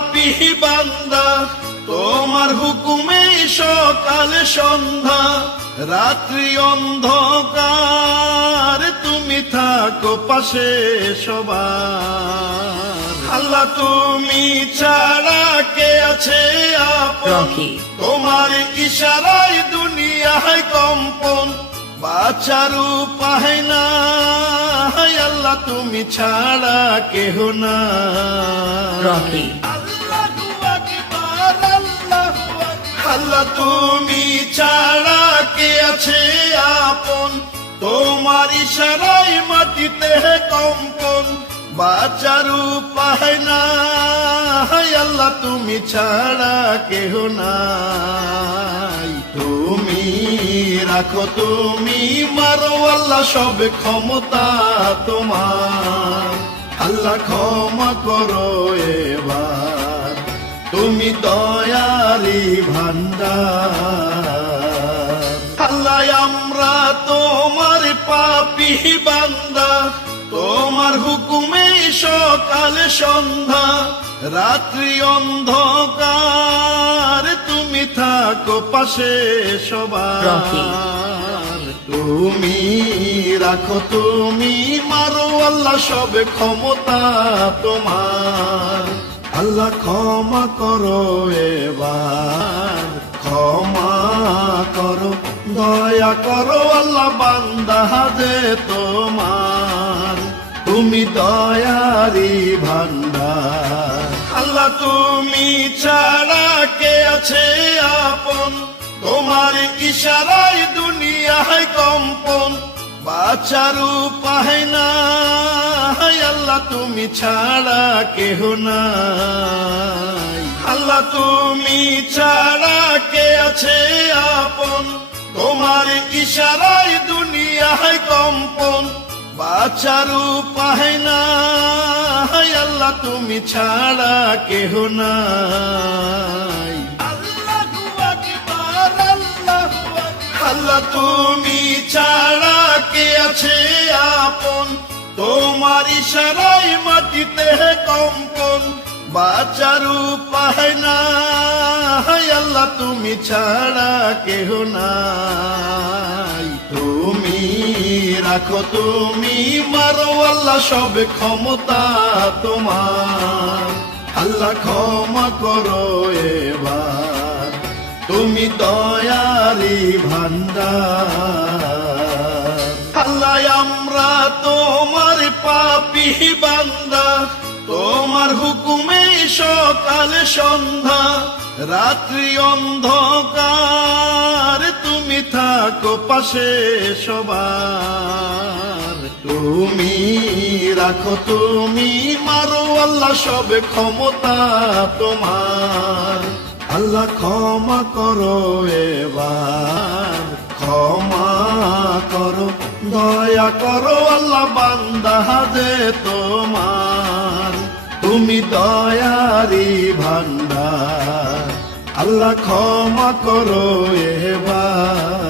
পাপী বান্দা, তোমার হুকুমে সকাল সন্ধ্যা, রাত্রি অন্ধকার, তুমি থাকো পাশে সবার। আল্লাহ তুমি ছাড়া কে আছে আপন, তোমার ইশারায় দুনিয়ায় কম্পন, বাঁচার উপায় নাই, আল্লাহ তুমি ছাড়া কেহ না। আল্লাহ তুমি ছাড়া কে আছে আপন, তোমার ইশারায় মাটিতে কম্পন, বাঁচার উপায় নাই, আল্লাহ তুমি ছাড়া কেহ নাই। তুমি রাখো তুমি মারো, আল্লাহ সব ক্ষমতা তোমার। আল্লাহ ক্ষমা করো এবার, তুমি দয়ালি ভান্ডার। আল্লাহ আমরা তোমার পাপী বান্দা, তোমার হুকুমে সকাল সন্ধ্যা, রাত্রি অন্ধকার, তুমি থাকো পাশে সবার। তুমি রাখো তুমি মারো, আল্লাহ সব ক্ষমতা তোমার। আল্লাহ ক্ষমা করো এবার, ক্ষমা করো দয়া করো, আল্লাহ বান্দা যে তোমার, তুমি দয়ারি ভান্ডার। আল্লাহ তুমি ছাড়া কে আছে আপন, তোমার ইশারায় দুনিয়ায় কম্পন, বাঁচার উপায় নাই, আল্লাহ তুমি ছাড়া কেহ নাই। আল্লাহ তুমি ছাড়া কে আছে আপন, তোমার ইশারায় দুনিয়ায় কম্পন, বাঁচার উপায় নাই, আল্লাহ তুমি ছাড়া কেহ নাই। আল্লাহ তুমি ছাড়া কে আছে আপন, তোমার ইশারায় মাটিতে কম্পন, বাঁচার উপায় নাই, আল্লাহ তুমি ছাড়া কেহ নাই। তুমি রাখো তুমি মারো, আল্লাহ সব ক্ষমতা তোমার। আল্লাহ ক্ষমা করো এবার, তুমি দয়ারি ভান্ডার। আল্লাহ আমরা তোমার পাপী বান্দা, তোমার হুকুমে সকাল সন্ধ্যা, রাত্রি অন্ধকার, তুমি থাকো পাশে সবার। তুমি রাখো তুমি মারো, আল্লাহ সব ক্ষমতা তোমার। আল্লাহ ক্ষমা করো এবার, ক্ষমা করো দয়া করো, আল্লাহ বান্দা যে তোমার, তুমি দয়ারি ভান্ডার। আল্লাহ ক্ষমা করো এবার।